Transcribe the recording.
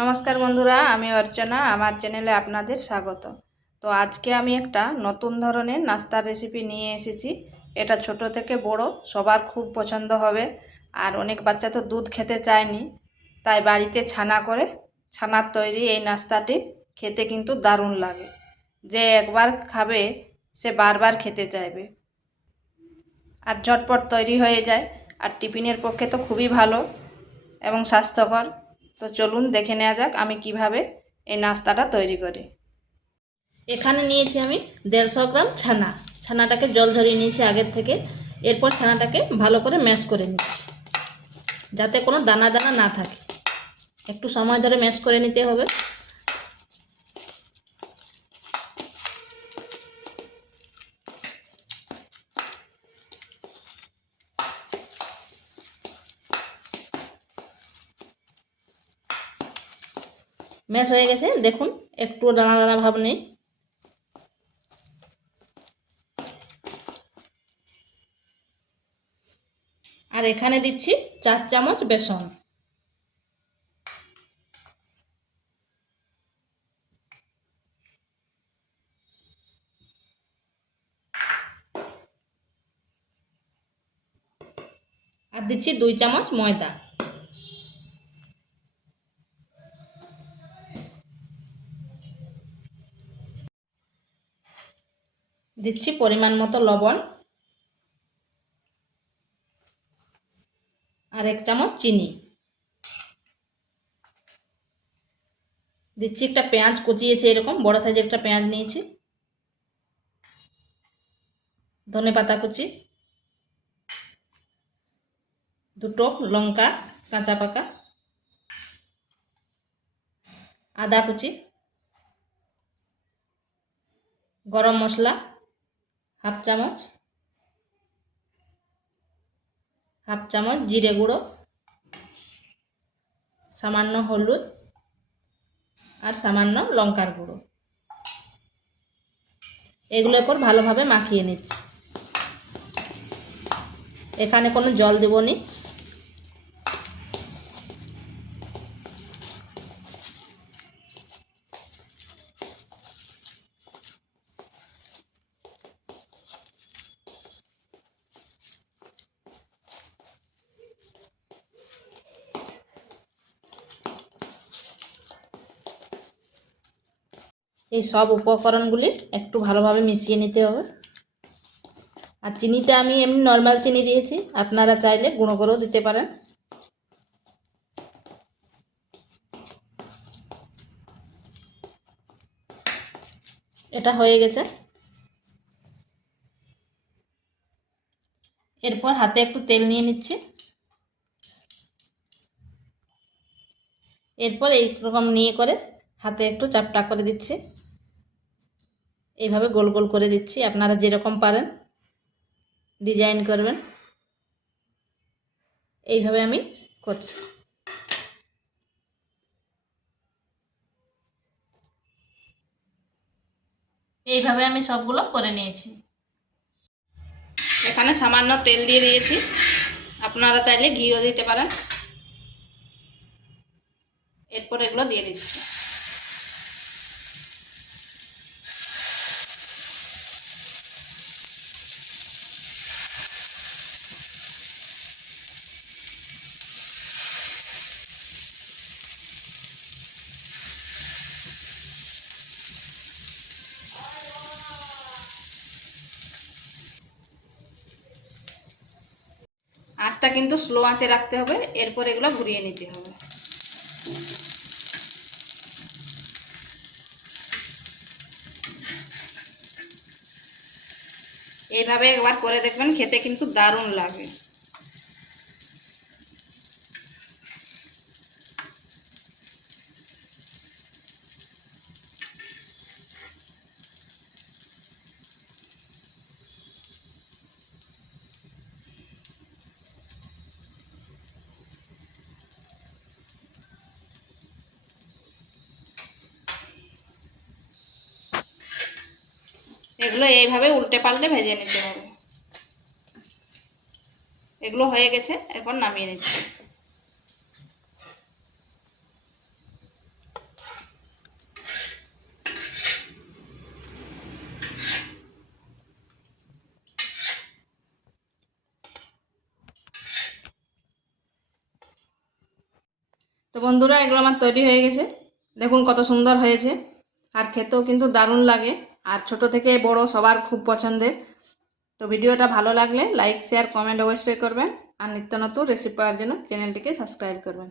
নমস্কার বন্ধুরা, আমি অর্চনা। আমার চ্যানেলে আপনাদের স্বাগত। তো আজকে আমি একটা নতুন ধরনের নাস্তার রেসিপি নিয়ে এসেছি। এটা ছোট থেকে বড় সবার খুব পছন্দ হবে। আর অনেক বাচ্চা তো দুধ খেতে চায়নি, তাই বাড়িতে ছানার তৈরি এই নাস্তাটি খেতে কিন্তু দারুণ লাগে। যে একবার খাবে সে বারবার খেতে চাইবে। আর ঝটপট তৈরি হয়ে যায়, আর টিফিনের পক্ষে তো খুবই ভালো এবং স্বাস্থ্যকর। তো চলুন দেখে নেওয়া যাক আমি কিভাবে এই নাস্তাটা তৈরি করি। এখানে নিয়েছি আমি 150 গ্রাম ছানাটাকে জল ঝরিয়ে নিয়েছি আগের থেকে। এরপর ছানাটাকে ভালো করে ম্যাশ করে নিচ্ছি, যাতে কোনো দানা দানা না থাকে। একটু সময় ধরে ম্যাশ করে নিতে হবে। ম্যাশ হয়ে গেছে, দেখুন একটু দানা দানা ভাব নেই। আর এখানে দিচ্ছি 4 চামচ বেসন। আর দিচ্ছি 2 চামচ ময়দা। দিচ্ছি পরিমাণ মতো লবণ আর 1 চামচ চিনি। দিচ্ছি একটা পেঁয়াজ কুচিয়েছি, এরকম বড় সাইজের একটা পেঁয়াজ নিয়েছি। ধনেপাতা কুচি, দুটো লঙ্কা কাঁচা পাকা, আদা কুচি, গরম মশলা হাফ চামচ জিরে গুঁড়ো, সামান্য হলুদ আর সামান্য লঙ্কার গুঁড়ো। এগুলোর পর ভালোভাবে মাখিয়ে নিচ্ছি। এখানে কোনো জল দেব নি। এই সব উপকরণগুলি একটু ভালোভাবে মিশিয়ে নিতে হবে। আর চিনিটা আমি এমনি নর্মাল চিনি দিয়েছি, আপনারা চাইলে গুঁড়ো করেও দিতে পারেন। এটা হয়ে গেছে। এরপর হাতে একটু তেল নিয়ে নিচ্ছি। এরপর এইরকম নিয়ে করে হাতে একটু চাপটা করে দিচ্ছি। এইভাবে গোল গোল করে দিচ্ছি, আপনারা যেরকম পারেন ডিজাইন করবেন। এইভাবে আমি করছি। এইভাবে আমি সবগুলো করে নিয়েছি। এখানে সামান্য তেল দিয়ে দিয়েছি, আপনারা চাইলে ঘিও দিতে পারেন। এরপর এগুলো দিয়ে দিচ্ছি। আঁচটা কিন্তু স্লো আঁচে রাখতে হবে। এরপর এগুলো ঘুরিয়ে নিতে হবে। এইভাবে একবার করে দেখবেন, খেতে কিন্তু দারুণ লাগে। এগুলো এইভাবে উল্টে পাল্টে ভেজে নিতে হবে। এগুলো হয়ে গেছে, এরপর নামিয়ে নিচ্ছি। তো বন্ধুরা, এগুলো আমার তৈরি হয়ে গেছে। দেখুন কত সুন্দর হয়েছে, আর খেতেও কিন্তু দারুণ লাগে, আর ছোট থেকে বড় সবার খুব পছন্দের। তো ভিডিওটা ভালো লাগলে লাইক শেয়ার কমেন্ট অবশ্যই করবেন, আর নিত্য নতুন রেসিপি পাওয়ার জন্য চ্যানেলটিকে সাবস্ক্রাইব করবেন।